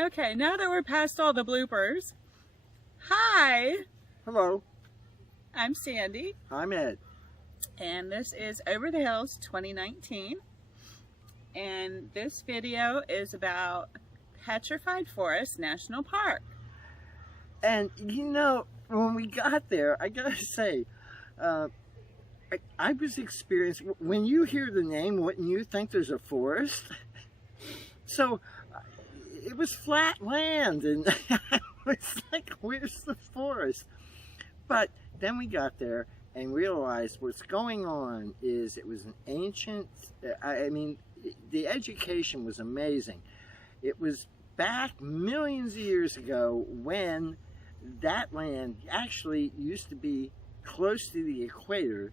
Okay, now that we're past all the bloopers, hi, Hello, I'm Sandy, I'm Ed. and this is Over the Hills 2019, and this video is about Petrified Forest National Park. And you know, when we got there, I gotta say, I was experienced. When you hear the name, wouldn't you think there's a forest? So it was flat land, and I was like, "Where's the forest?" But then we got there and realized what's going on is it was an ancient. I mean, the education was amazing. It was back millions of years ago when that land actually used to be close to the equator,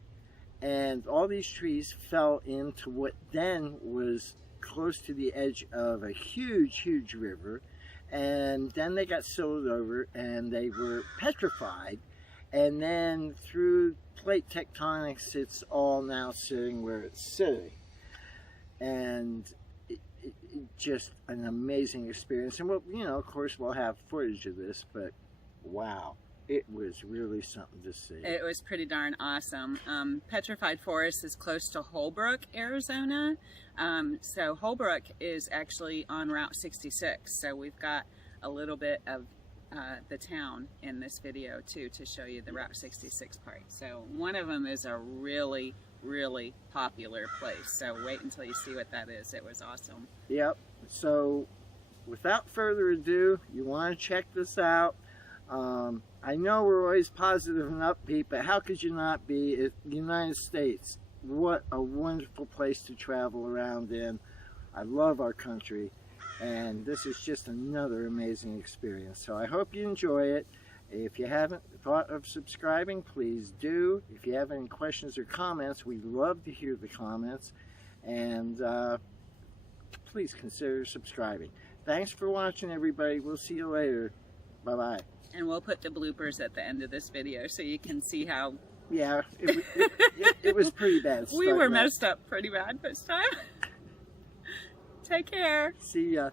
and all these trees fell into what then was close to the edge of a huge river, and then they got silted over and they were petrified, and then through plate tectonics it's all now sitting where it's sitting. And just an amazing experience. And we'll, you know, of course we'll have footage of this, but wow, it was really something to see. It was pretty darn awesome. Petrified Forest is close to Holbrook, Arizona. So Holbrook is actually on Route 66. So we've got a little bit of the town in this video too, to show you the Route 66 part. So one of them is a really popular place. So wait until you see what that is. It was awesome. Yep. So without further ado, you want to check this out. I know we're always positive and upbeat, but how could you not be? The United States, what a wonderful place to travel around in. I love our country, and this is just another amazing experience. So I hope you enjoy it. If you haven't thought of subscribing, please do. If you have any questions or comments, we'd love to hear the comments, and please consider subscribing. Thanks for watching, everybody. We'll see you later. Bye-bye. And we'll put the bloopers at the end of this video so you can see how... Yeah, it was pretty bad. We were messed up pretty bad this time. Take care. See ya.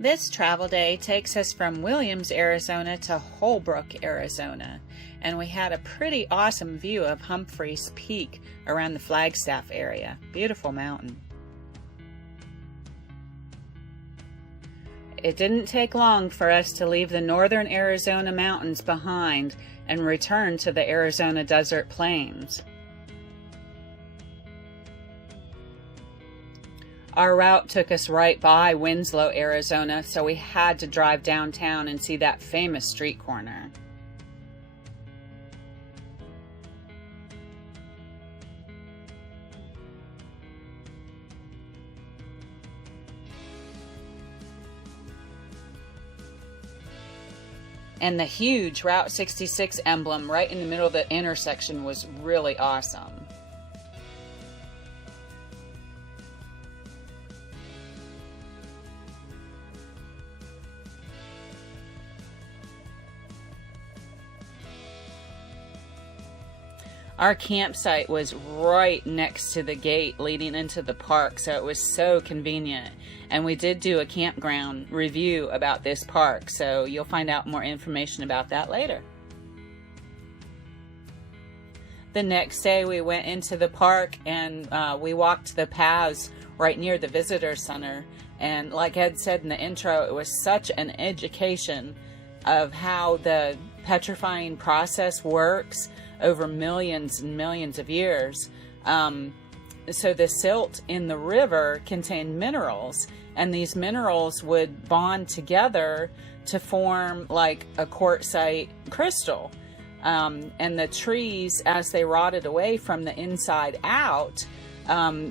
This travel day takes us from Williams, Arizona to Holbrook, Arizona. And we had a pretty awesome view of Humphreys Peak around the Flagstaff area. Beautiful mountain. It didn't take long for us to leave the northern Arizona mountains behind and return to the Arizona desert plains. Our route took us right by Winslow, Arizona, so we had to drive downtown and see that famous street corner. And the huge Route 66 emblem right in the middle of the intersection was really awesome. Our campsite was right next to the gate leading into the park, so it was so convenient. And we did do a campground review about this park, so you'll find out more information about that later. The next day we went into the park and we walked the paths right near the visitor center. And like Ed said in the intro, it was such an education of how the petrifying process works over millions and millions of years. So the silt in the river contained minerals, and these minerals would bond together to form like a quartzite crystal. And the trees, as they rotted away from the inside out,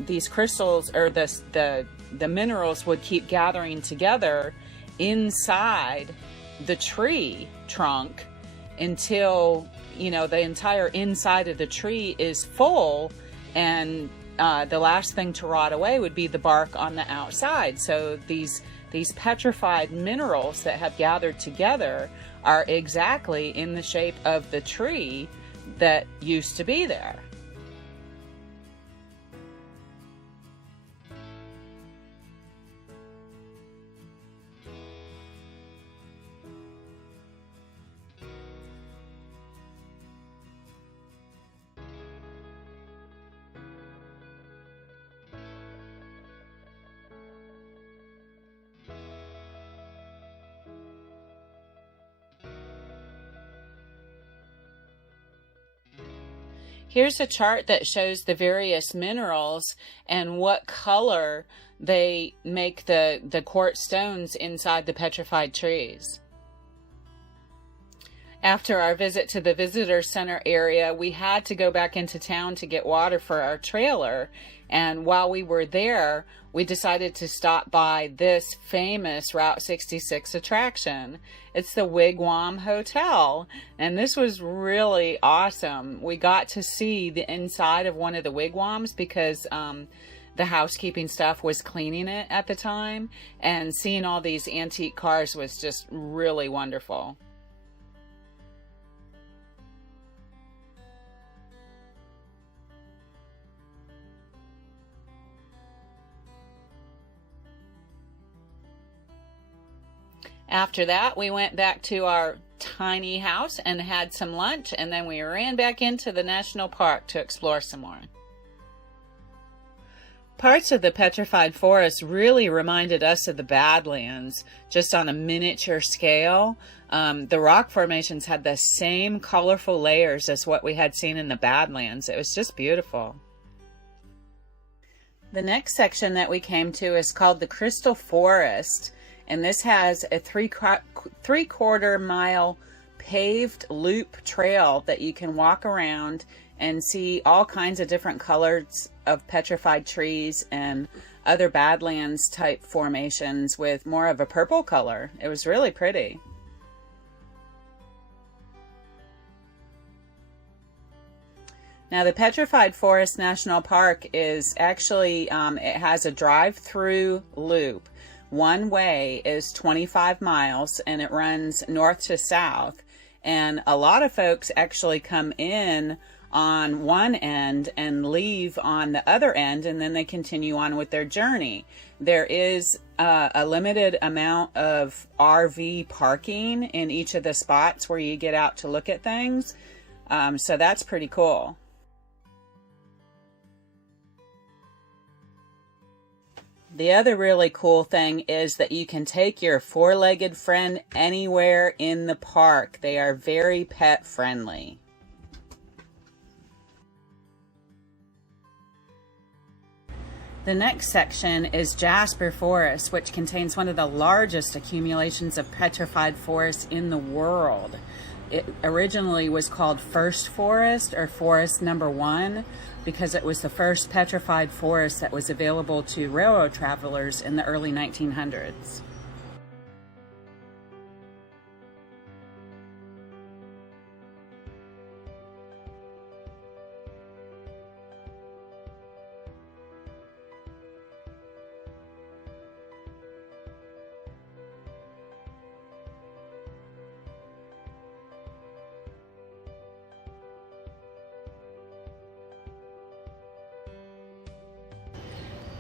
these crystals, or the minerals, would keep gathering together inside the tree trunk until, you know, the entire inside of the tree is full, and the last thing to rot away would be the bark on the outside. So these petrified minerals that have gathered together are exactly in the shape of the tree that used to be there. Here's a chart that shows the various minerals and what color they make the quartz stones inside the petrified trees. After our visit to the visitor center area, we had to go back into town to get water for our trailer. And while we were there, we decided to stop by this famous Route 66 attraction. It's the Wigwam Hotel. And this was really awesome. We got to see the inside of one of the wigwams because the housekeeping staff was cleaning it at the time. And seeing all these antique cars was just really wonderful. After that, we went back to our tiny house and had some lunch, and then we ran back into the national park to explore some more. Parts of the Petrified Forest really reminded us of the Badlands, just on a miniature scale. The rock formations had the same colorful layers as what we had seen in the Badlands. It was just beautiful. The next section that we came to is called the Crystal Forest. And this has a three-quarter mile paved loop trail that you can walk around and see all kinds of different colors of petrified trees and other Badlands type formations with more of a purple color. It was really pretty. Now the Petrified Forest National Park is actually, it has a drive-through loop. One way is 25 miles and it runs north to south. And a lot of folks actually come in on one end and leave on the other end, and then they continue on with their journey. There is a limited amount of RV parking in each of the spots where you get out to look at things. So that's pretty cool. The other really cool thing is that you can take your four-legged friend anywhere in the park. They are very pet friendly. The next section is Jasper Forest, which contains one of the largest accumulations of petrified forest in the world. It originally was called First Forest, or Forest Number 1, because it was the first petrified forest that was available to railroad travelers in the early 1900s.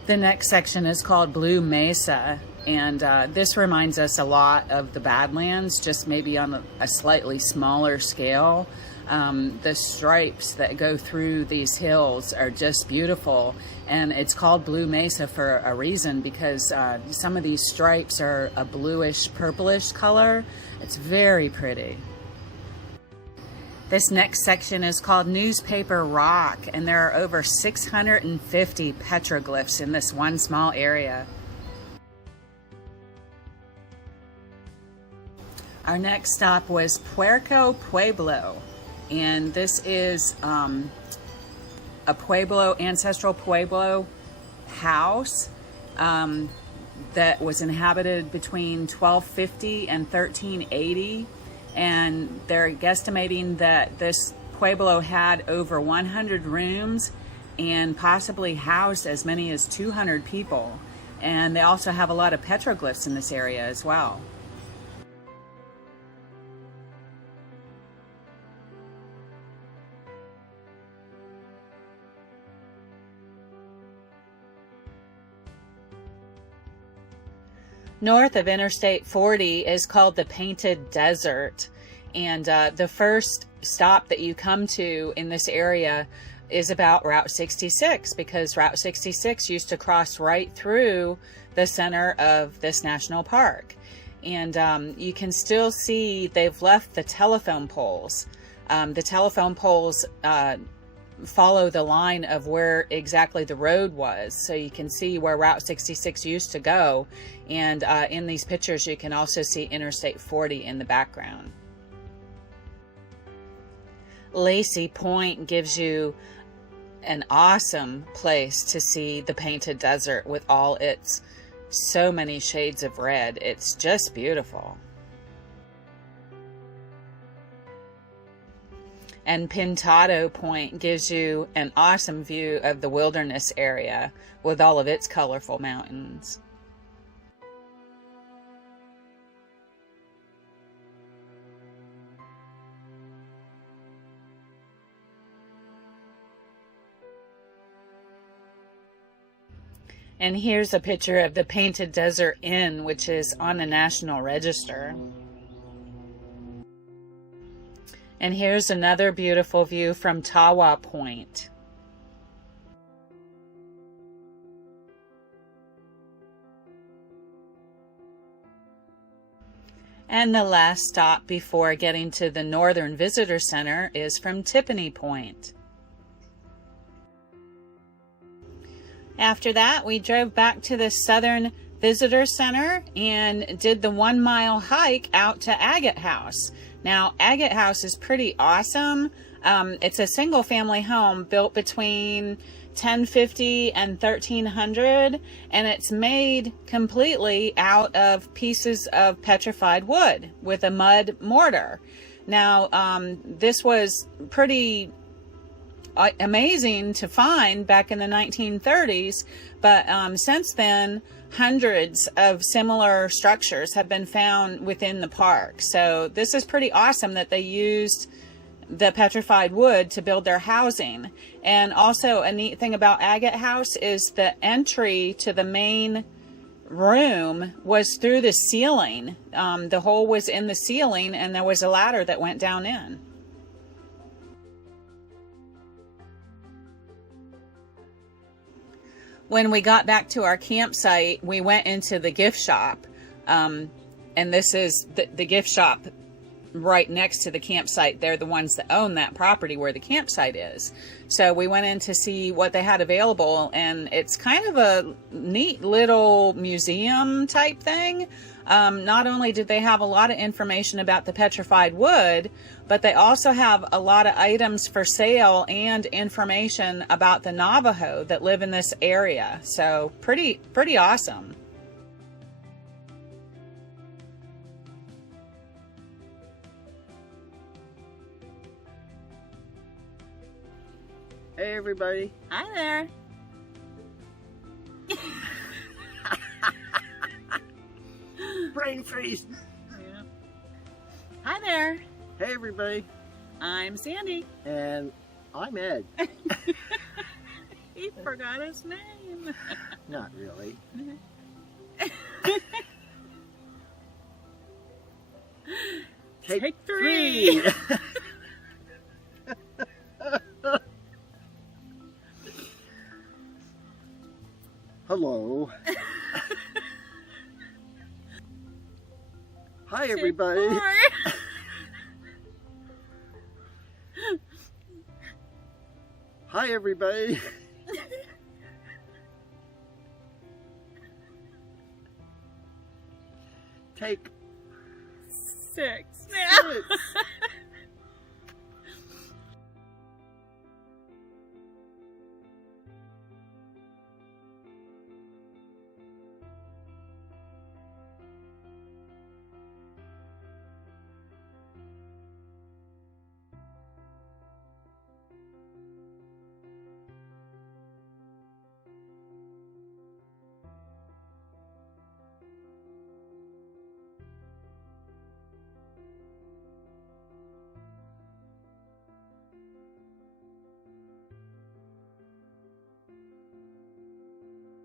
The next section is called Blue Mesa, and this reminds us a lot of the Badlands, just maybe on a slightly smaller scale. The stripes that go through these hills are just beautiful, and it's called Blue Mesa for a reason, because some of these stripes are a bluish purplish color. It's very pretty. This next section is called Newspaper Rock, and there are over 650 petroglyphs in this one small area. Our next stop was Puerto Pueblo, and this is a ancestral Pueblo house that was inhabited between 1250 and 1380. And they're guesstimating that this Pueblo had over 100 rooms and possibly housed as many as 200 people. And they also have a lot of petroglyphs in this area as well. North of Interstate 40 is called the Painted Desert, and the first stop that you come to in this area is about Route 66, because Route 66 used to cross right through the center of this national park. And you can still see they've left the telephone poles. The telephone poles follow the line of where exactly the road was, so you can see where Route 66 used to go. And in these pictures you can also see Interstate 40 in the background. Lacey Point gives you an awesome place to see the Painted Desert with all its so many shades of red. It's just beautiful. And Pintado Point gives you an awesome view of the wilderness area with all of its colorful mountains. And here's a picture of the Painted Desert Inn, which is on the National Register. And here's another beautiful view from Tawa Point. And the last stop before getting to the Northern Visitor Center is from Tippany Point. After that, we drove back to the Southern Visitor Center and did the 1 mile hike out to Agate House. Now, Agate House is pretty awesome. It's a single family home built between 1050 and 1300, and it's made completely out of pieces of petrified wood with a mud mortar. Now, this was pretty amazing to find back in the 1930s, but since then hundreds of similar structures have been found within the park. So this is pretty awesome that they used the petrified wood to build their housing. And also a neat thing about Agate House is the entry to the main room was through the ceiling. The hole was in the ceiling and there was a ladder that went down in. When we got back to our campsite, we went into the gift shop. And this is the gift shop right next to the campsite. They're the ones that own that property where the campsite is. So we went in to see what they had available, and it's kind of a neat little museum type thing. Not only did they have a lot of information about the petrified wood, but they also have a lot of items for sale and information about the Navajo that live in this area. So pretty awesome. Hey everybody. Hi there. Brain freeze. Yeah. Hi there. Hey everybody. I'm Sandy. And I'm Ed. He forgot his name. Not really. Take three. Hello. Hi everybody. Hi everybody. Take 6 now. 6.